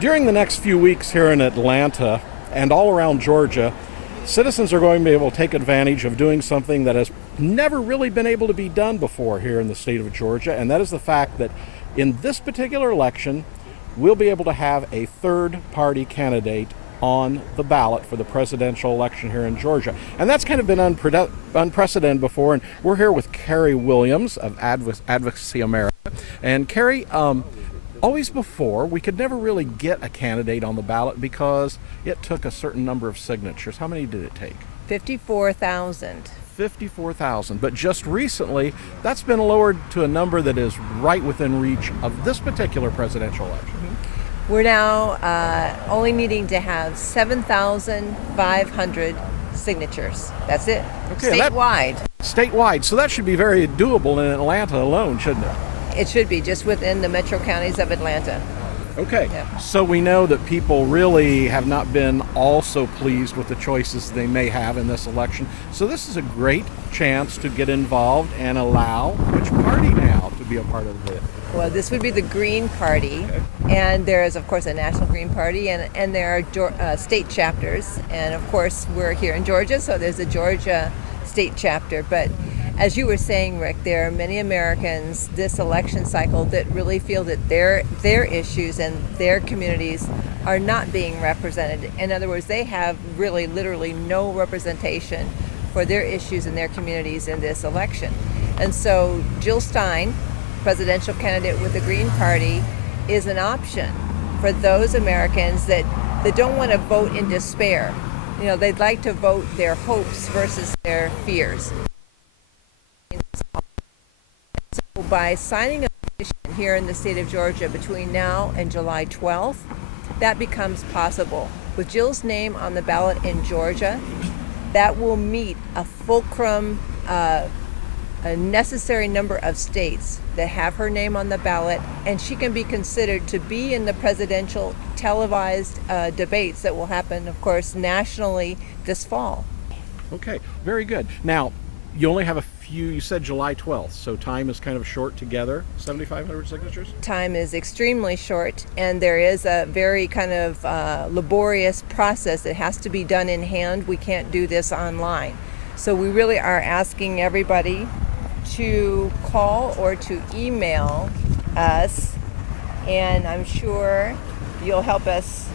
During the next few weeks here in Atlanta and all around Georgia, citizens are going to be able to take advantage of doing something that has never really been able to be done before here in the state of Georgia, and that is the fact that in this particular election, we'll be able to have a third-party candidate on the ballot for the presidential election here in Georgia. And that's kind of been unprecedented before, and we're here with Carrie Williams of Advocacy America. And Carrie, always before, we could never really get a candidate on the ballot because it took a certain number of signatures. How many did it take? 54,000. 54,000. But just recently, that's been lowered to a number that is right within reach of this particular presidential election. Mm-hmm. We're now only needing to have 7,500 signatures. That's it. Okay, statewide. Statewide. So that should be very doable in Atlanta alone, shouldn't it? It should be just within the metro counties of Atlanta. Okay, Yep. So we know that people really have not been all so pleased with the choices they may have in this election. So this is a great chance to get involved and allow which party now to be a part of it? Well, this would be the Green Party, and there is, of course, a National Green Party, and there are state chapters. And, of course, we're here in Georgia, so there's a Georgia state chapter. But as you were saying, Rick, there are many Americans this election cycle that really feel that their issues and their communities are not being represented. In other words, they have really literally no representation for their issues in their communities in this election. And so Jill Stein, presidential candidate with the Green Party, is an option for those Americans that don't want to vote in despair. You know, they'd like to vote their hopes versus their fears. So by signing a petition here in the state of Georgia between now and July 12th, that becomes possible. With Jill's name on the ballot in Georgia, that will meet a fulcrum, a necessary number of states that have her name on the ballot, and she can be considered to be in the presidential televised debates that will happen, of course, nationally this fall. Okay, very good. Now, you only have a few, you said July 12th, so time is kind of short to gather 7,500 signatures? Time is extremely short, and there is a very kind of laborious process that has to be done in hand. We can't do this online. So we really are asking everybody to call or to email us, and I'm sure you'll help us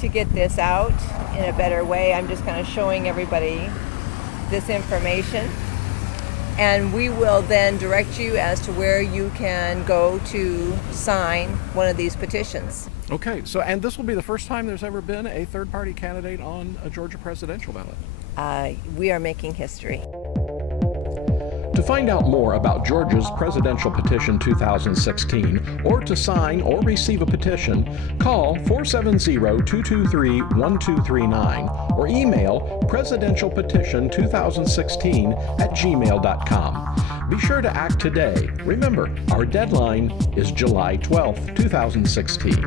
to get this out in a better way. I'm just kind of showing everybody this information, and we will then direct you as to where you can go to sign one of these petitions. Okay, so and this will be the first time there's ever been a third-party candidate on a Georgia presidential ballot. We are making history. To find out more about Georgia's Presidential Petition 2016, or to sign or receive a petition, call 470-223-1239 or email presidentialpetition2016@gmail.com. Be sure to act today. Remember, our deadline is July 12th, 2016.